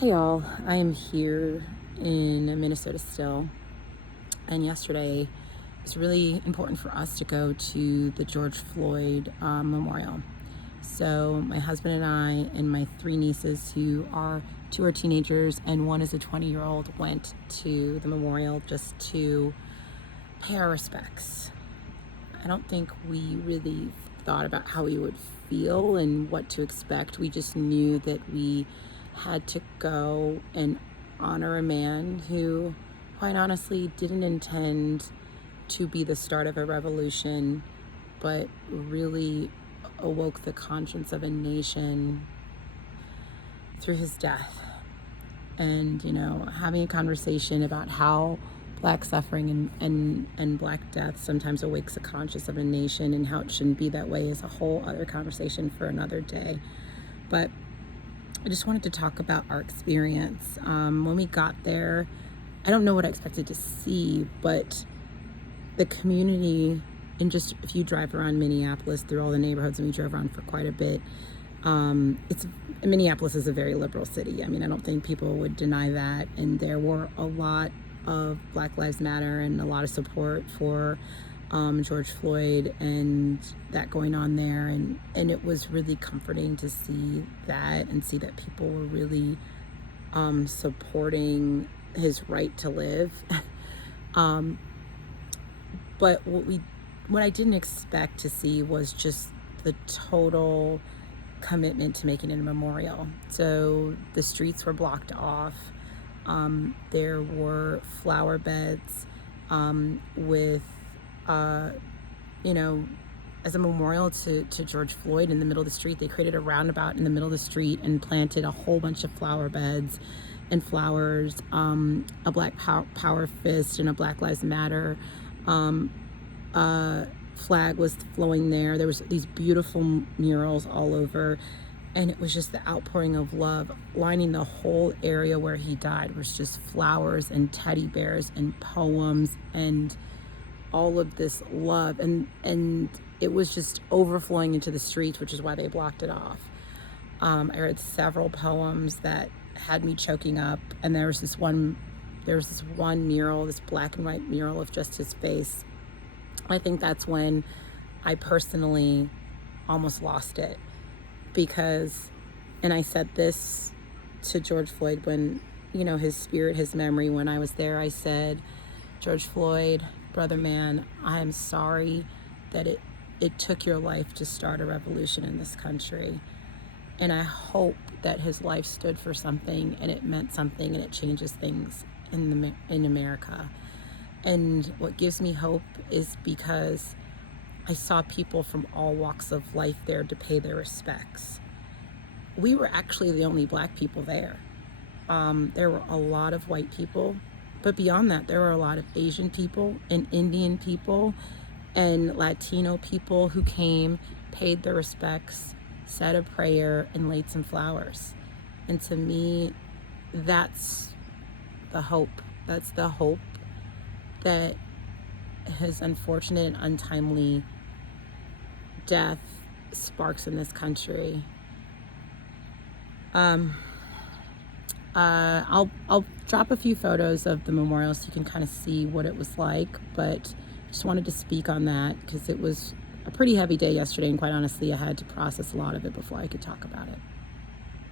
Hey y'all, I am here in Minnesota still, and yesterday it was really important for us to go to the George Floyd Memorial. So my husband and I and my three nieces, two are teenagers and one is a 20-year-old, went to the memorial just to pay our respects. I don't think we really thought about how we would feel and what to expect. We just knew that we had to go and honor a man who, quite honestly, didn't intend to be the start of a revolution, but really awoke the conscience of a nation through his death. And, having a conversation about how Black suffering and Black death sometimes awakes the conscience of a nation and how it shouldn't be that way is a whole other conversation for another day. But I just wanted to talk about our experience. When we got there, I don't know what I expected to see, but the community, and just if you drive around Minneapolis through all the neighborhoods, and we drove around for quite a bit, Minneapolis is a very liberal city. I mean, I don't think people would deny that. And there were a lot of Black Lives Matter and a lot of support for George Floyd and that going on there. And it was really comforting to see that and see that people were really supporting his right to live. But what I didn't expect to see was just the total commitment to making it a memorial. So the streets were blocked off. There were flower beds with, as a memorial to George Floyd in the middle of the street. They created a roundabout in the middle of the street and planted a whole bunch of flower beds and flowers, a Black Power fist and a Black Lives Matter flag was flowing there. There was these beautiful murals all over, and it was just the outpouring of love lining the whole area where he died. It was just flowers and teddy bears and poems and all of this love, and it was just overflowing into the streets, which is why they blocked it off. I read several poems that had me choking up, and there was this one mural, this black and white mural of just his face. I think that's when I personally almost lost it, because, and I said this to George Floyd when, his spirit, his memory, when I was there, I said, George Floyd, brother man, I am sorry that it took your life to start a revolution in this country. And I hope that his life stood for something and it meant something and it changes things in America. And what gives me hope is because I saw people from all walks of life there to pay their respects. We were actually the only Black people there. There were a lot of white people, but beyond that, there were a lot of Asian people and Indian people and Latino people who came, paid their respects, said a prayer, and laid some flowers. And to me, that's the hope. That's the hope that his unfortunate and untimely death sparks in this country. I'll drop a few photos of the memorial so you can kind of see what it was like, but just wanted to speak on that because it was a pretty heavy day yesterday, and quite honestly, I had to process a lot of it before I could talk about it.